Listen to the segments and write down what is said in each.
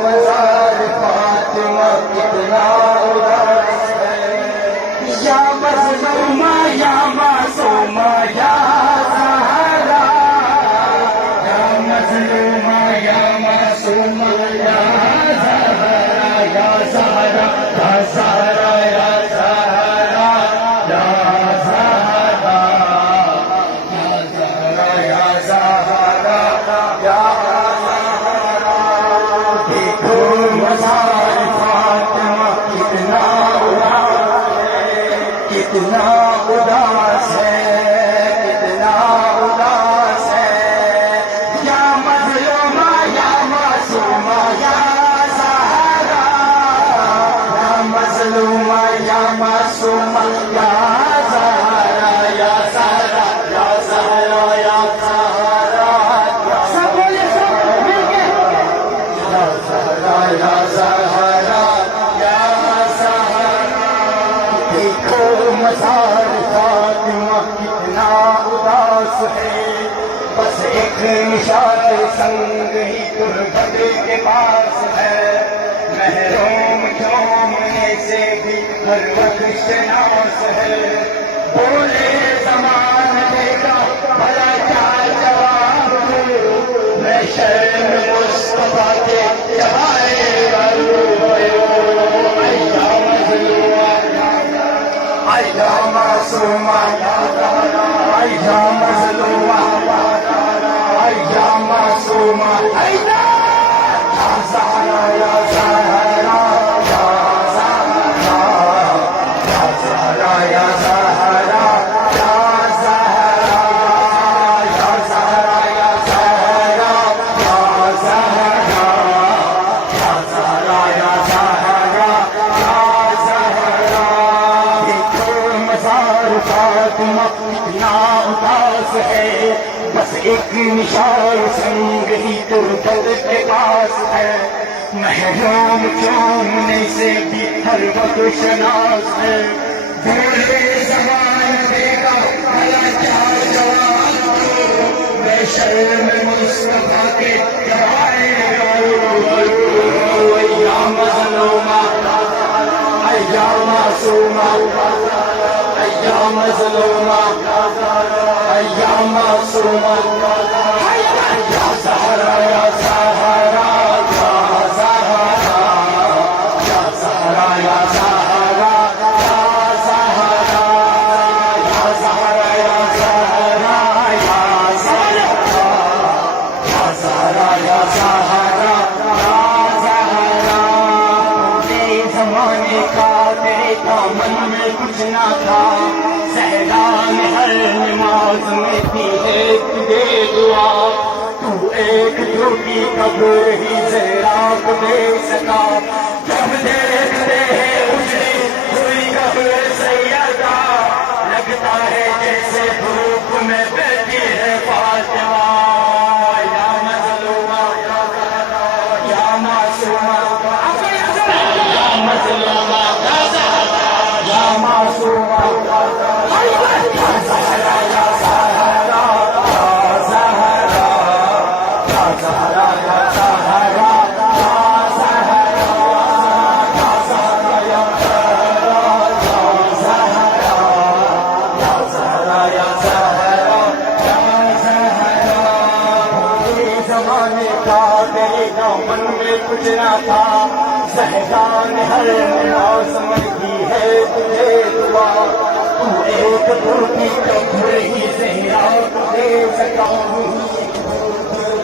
مزار فاطمہ کتنا اداس ہے، یا مظلومہ یا معصومہ یا زہرا، یا مظلومہ یا معصومہ یا زہرا، یا زہرا یا زہرا یا زہرا یا زہرا یا زہرا یا زہرا یا زہرا، دیکھو مزار فاطمہ کتنا اداس ہے، کتنا اداس ہے، کتنا اداس ہے، یا مظلومہ یا معصومہ یا زہرا، یا مظلومہ یا معصومہ یا زہرا، یا زہرا یا زہرا یا زہرا، سب بولے سب مل کے، یا زہرا یا زہرا یا زہرا، دیکھو مزار فاطمہ کتنا اداس ہے، بس ایک نشان سنگ ہی تربت کے پاس ہے، محروم کیوں سے بھی ہر وقت شناس ہے، بولے زمانے کا بھلا کیا جواب دوں، میں شرم مصطفیٰ کے چبائے یا مظلومہ یا معصومہ یا مظلومہ یا معصومہ یا زہرا یا زہرا یا زہرا یا زہرا یا زہرا یا زہرا یا زہرا یا زہرا یا زہرا یا زہرا یا زہرا یا زہرا، دیکھو مزار فاطمہ کتنا اداس ہے، بس ایک نشان سنگ ہی تربت کے پاس ہے، محروم چومنے سے بھی ہر وقت شناس ہے، بولے زمانے کا بھلا کیا جواب دوں، میں شرم مصطفیٰ کے گوائے یا مظلومہ یا معصومہ یا مظلومہ یا معصومہ یا زہرا یا زہرا یا زہرا یا زہرا یا زہرا یا زہرا یا زہرا یا زہرا یا زہرا یا زہرا یا زہرا یا زہرا، تیرے زمانے کا تیرے دامن میں کچھ نہ تھا، صحرا میں ہر نماز میں تھی ایک دے دعا، تو ایک جھوٹی قبر ہی زہرا کو دے سکا، جب دیکھتے ہیں اجڑی ہوئی قبر سیدہ، لگتا ہے جیسے دھوپ میں بیٹھی ہے فاطمہ، یا مظلومہ یا معصومہ یا مظلومہ یا معصومہ یا زہرا یا زہرا یا زہرا یا زہرا یا زہرا یا زہرا یا زہرا یا زہرا یا زہرا یا زہرا یا زہرا، بھولے زمانے کا تیرے دامن میں کچھ نہ تھا، زہرا نے ہر نماز میں کی ہے تجھے دعا، تو ایک دھوپی قبر ہی زہرا کو دے سکا،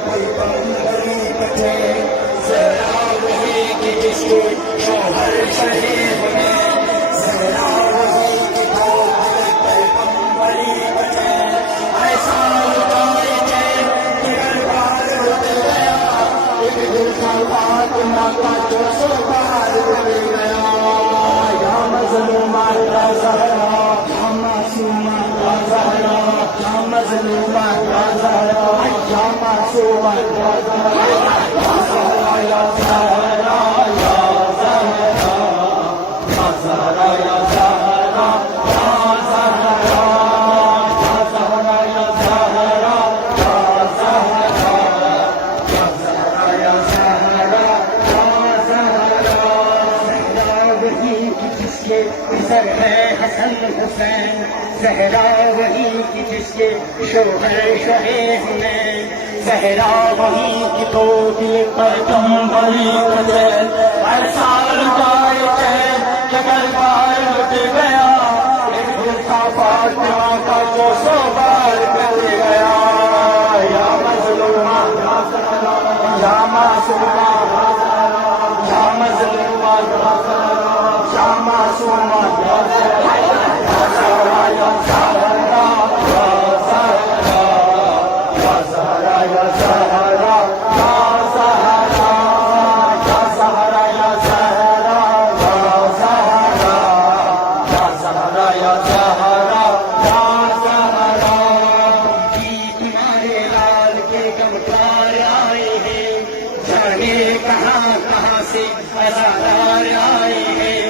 کوئی بندری کٹے زہرا وہی کی جس کے شوہر شہید بنے، زہرا وہی کی پیغمبری کٹے، ایسا لٹائے گے کہ ہر بار رک گیا، ایک دل کا فاطمہ کا جو سو بار رک گیا، یا مظلومہ یا زہرا یا معصومہ یا زہرا یا مظلومہ یا زہرا یا معصومہ یا زہرا یا زہرا یا زہرا یا زہرا یا زہرا یا زہرا یا زہرا یا زہرا یا زہرا یا زہرا یا زہرا یا کے سر ہے حسن حسین، زہرا وہی کی جس کے شوہر شہید حنین، زہرا وہی کی تو دیے پیغمبری قدر، ہر سال گائے چین کہ گھر لٹ گیا، ایک دن تھا فاطمہ کا جو 100 بار کٹ گیا، یا مظلومہ یا معصومہ یا مظلومہ یا معصومہ یا زہرا یا زہرا یا زہرا یا زہرا یا زہرا یا زہرا یا زہرا یا زہرا یا زہرا یا زہرا یا زہرا، تمہارے لال کے گمکار آئے ہیں، جانے کہاں کہاں سے ہزار آئے ہیں،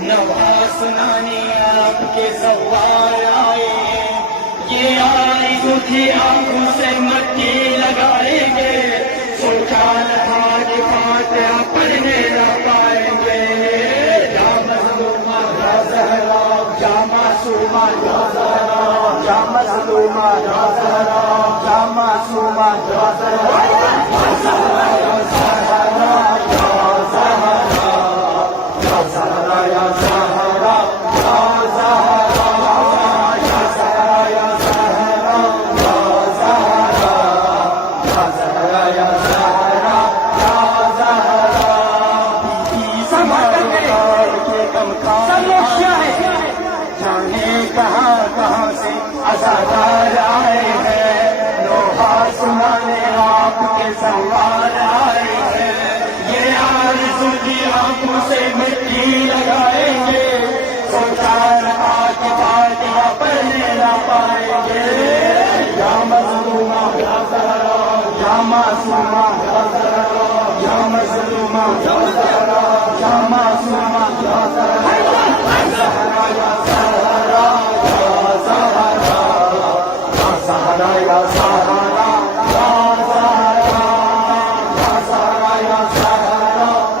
نوا سنانے آپ کے سوار آئے ہیں، یہ آرزو تھی آنکھوں سے مٹی لگائیں گے، سوچا تھا کہ فاتحہ پڑھنے نہ پائیں گے، یا مظلومہ یا زہرا یا معصومہ یا زہرا یا مظلومہ یا زہرا یا معصومہ یا زہرا یا زہرا یا زہرا یا زہرا یا زہرا یا زہرا یا زہرا یا زہرا یا زہرا یا زہرا یا زہرا یا زہرا یا زہرا، کے غمخوار جانے کہاں کہاں سے عزادار آئے ہیں، لوہا سنانے آپ کے سوار آئے ہیں، یہ آرزو کی آنکھوں سے مٹی لگائیں گے، سوچا رہا کہ فاتحہ پڑھنے نہ پائیں گے، یا مظلومہ یا زہرا یا معصومہ یا زہرا یا مظلومہ یا زہرا یا معصومہ یا زہرا یا زہرا یا زہرا یا زہرا یا زہرا یا زہرا یا زہرا یا زہرا یا زہرا یا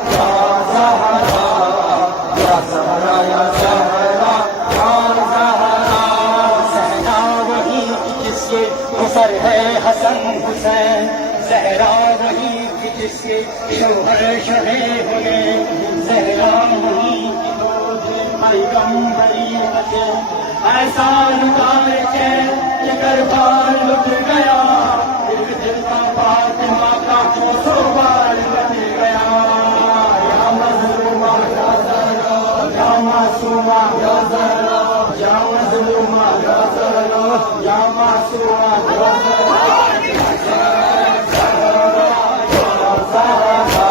زہرا یا زہرا یا زہرا یا زہرا، زہرا وہی جس کے سر ہے حسن حسین، زہرا وہی جس کے شوہر شہید ہوئے، زہرا وہی کی پیغمبری قدر، ایسا لٹائے کہ دربار لٹ گیا، ایک دل کا فاطمہ کا 100 بار لٹ گیا، یا مظلومہ یا زہرا یا معصومہ یا زہرا یا مظلومہ یا زہرا یا معصومہ یا زہرا یا زہرا یا زہرا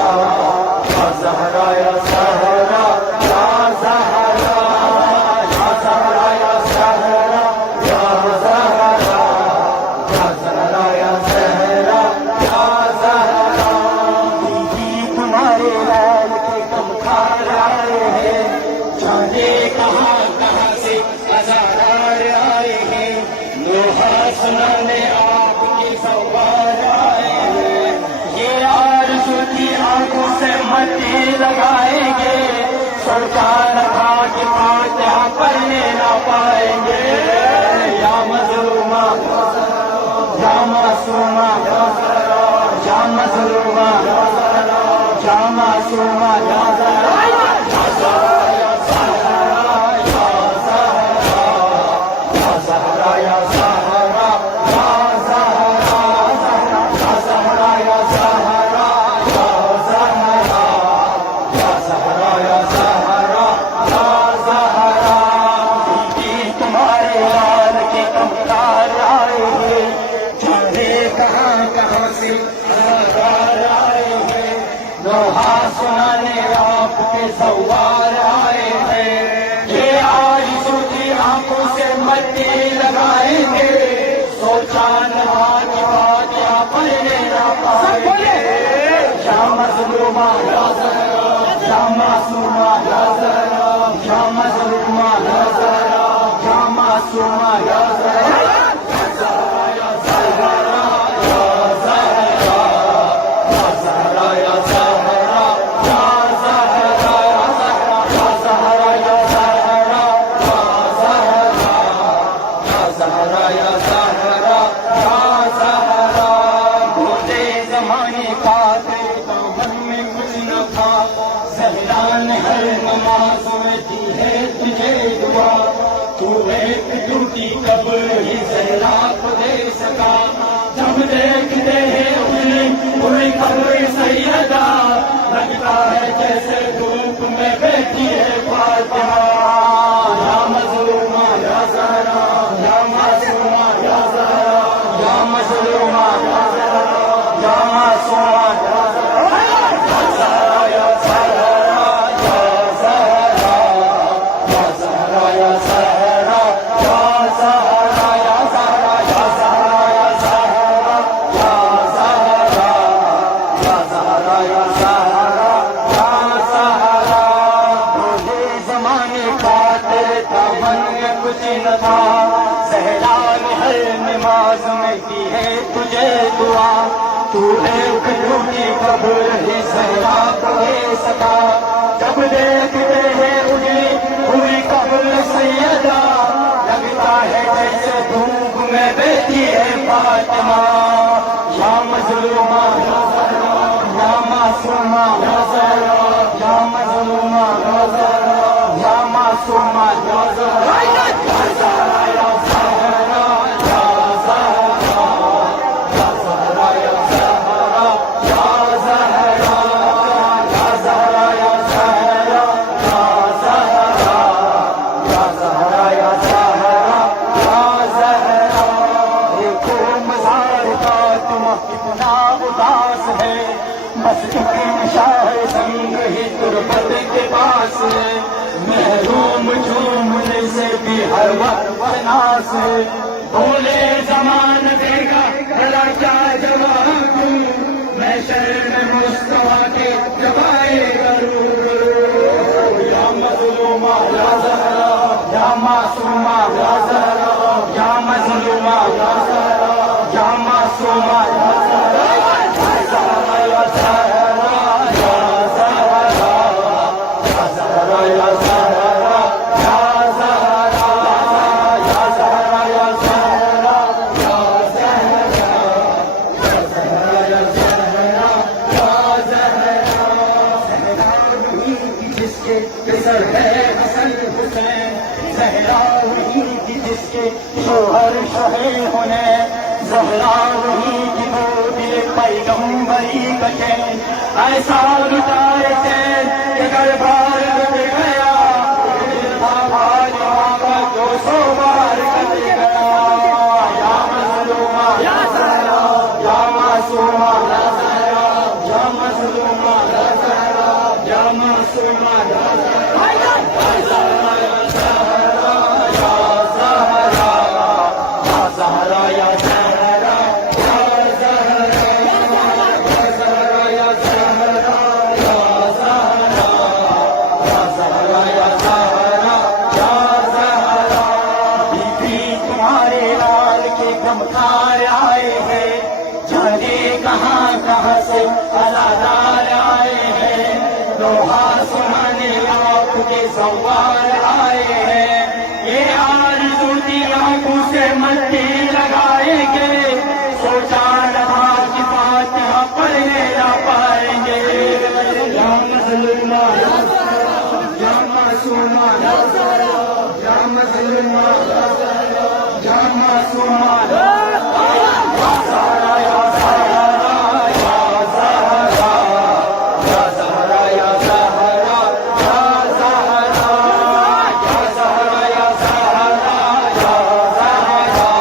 یا زہرا یا زہرا یا زہرا یا زہرا یا زہرا یا زہرا یا زہرا، بیوی تمہارے لال کے غمخوار آئے ہیں، جانے کہاں کہاں سے ہزار آئے ہیں، لوہا سنانے آپ کے سوار آئے ہیں، یہ آرزو کی آنکھوں سے مٹی لگائیں گے، سوچا رہا کہ فاتحہ پڑھنے نہ پائیں گے، یا مظلومہ یا معصومہ یا مظلومہ یا معصومہ یا زہرا یا زہرا یا زہرا یا زہرا یا زہرا یا زہرا یا زہرا یا زہرا یا زہرا یا زہرا یا زہرا یا زہرا، بیوی تمہارے لال کے غمخوار آئے ہیں، جانے کہاں کہاں سے ہزار آئے ہیں، لوہا سنانے آپ کے سوار آئے ہیں، یہ آرزو کی آنکھوں سے مٹی لگائیں گے، سوچا نہ کہ فاتحہ پڑھنے نہ پائیں گے، یا مظلومہ یا زہرا یا معصومہ یا زہرا یا مظلومہ یا زہرا یا معصومہ یا زہرا یا زہرا یا زہرا یا زہرا یا زہرا یا زہرا یا زہرا یا زہرا یا زہرا یا زہرا نے ہر نماز میں دی ہے تجھے دعا، تو ایک ٹوٹی قبر ہی زہرا کو دے سکا، جب دیکھتے ہیں انہیں قبر سیدہ، لگتا ہے جیسے دھوپ میں بیٹھی ہے فاطمہ، یا مظلومہ یا زہرا، یا معصومہ یا زہرا، یا مظلومہ یا زہرا، یا معصومہ یا زہرا، یا زہرا یا زہرا، یا زہرا، یا زہرا یا زہرا، یا زہرا یا زہرا، یا زہرا یا زہرا، یا زہرا، یا زہرا یا زہرا، یا زہرا، بھولے زمانے کا تیرے دامن میں کچھ نہ تھا، زہرا نے ہر نماز میں کی ہے تجھے دعا، تو ایک ٹوٹی قبر ہی زہرا کو دے سکا، جب دیکھتے ہیں انہیں قبر سیدہ، لگتا ہے جیسے دھوپ میں بیٹھی ہے فاطمہ، یا مظلومہ یا زہرا، یا معصومہ یا زہرا، یا مظلومہ یا زہرا، یا معصومہ یا زہرا، یا زہرا یا زہرا، یا زہرا، یا زہرا یا زہرا، یا زہرا، یا زہرا یا زہرا، یا زہرا، یا زہرا یا زہرا، یا زہرا، دیکھو مزار فاطمہ کتنا اداس ہے، بس ایک شاہ زنگ ہی تربت کے پاس ہے، محروم جھومنے سے بھی ہر وقت ناس ہے، بھولے زمان دے گا بھلا کیا جواب دوں، میں شرم مصطفیٰ کے جوائے کروں، یا مظلومہ یا زہرا، یا معصومہ یا زہرا، یا مظلومہ یا زہرا، یا معصومہ یا زہرا، یا زہرا یا زہرا، یا زہرا، یا زہرا یا زہرا، یا زہرا، یا زہرا یا زہرا، یا زہرا، یا زہرا یا زہرا، یا زہرا، زہرا وہی کی جس کے پسر ہے حسن حسین، زہرا وہی کی جس کے شوہر شہے حنین، زہرا وہی کی گودی پیغمبری کا چین، ایسا لٹائے چین کہ گھر بار کٹ گیا، فاطمہ کا 200 بار کٹ گیا، یا مظلومہ یا زہرا، یا معصومہ یا زہرا، یا مظلومہ یا زہرا، یا معصومہ یا زہرا، یا زہرا یا زہرا، یا زہرا، یا زہرا یا زہرا، یا زہرا، یا زہرا یا زہرا، یا زہرا، یا زہرا یا زہرا، یا زہرا، بیوی تمہارے لال کے غمخار آئے ہیں، جانے کہاں کہاں سے ازادار آئے ہیں، لوہا سنانے آپ کے سوار آئے ہیں، یہ آرزو تھی آنکھوں سے مٹی لگائیں گے، سوچا نہ تھا کہ فاتحہ پڑھنے نہ پائیں گے، یا مظلومہ یا زہرا، یا معصومہ یا زہرا، یا مظلومہ یا زہرا، یا معصومہ یا زہرا، یا زہرا یا زہرا، یا زہرا یا زہرا، یا زہرا، یا زہرا یا زہرا، یا زہرا،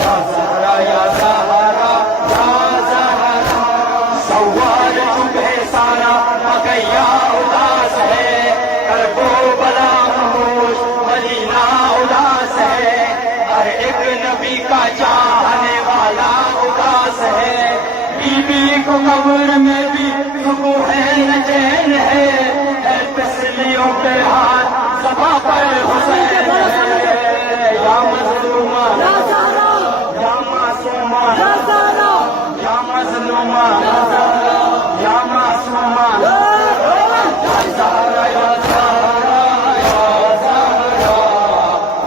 یا زہرا یا زہرا، یا زہرا، سوال چبھے سارا بقیہ اداس ہے، کربو بلا خاموش مدینہ اداس ہے، ہر ایک نبی کا چاہنے والا اداس ہے، بی بی کو قبر میں بھی سکون ہے نہ چین ہے، اے تسلیوں پہ ہاتھ صفا پر حسین ہے، یا مظلومہ یا زہرا، یا معصومہ یا زہرا، یا مظلومہ یا زہرا، یا معصومہ یا زہرا، یا زہرا، یا زہرا،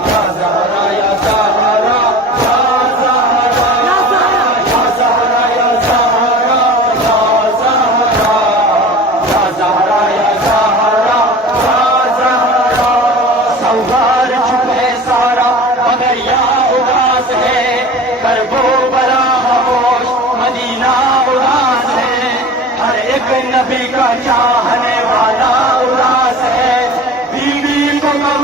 یا زہرا یا زہرا، یا زہرا، یا زہرا یا زہرا، یا زہرا، یا زہرا یا زہرا، کر وہ بڑا خاموش مدینہ اڑان ہے، ہر ایک نبی کا چاہ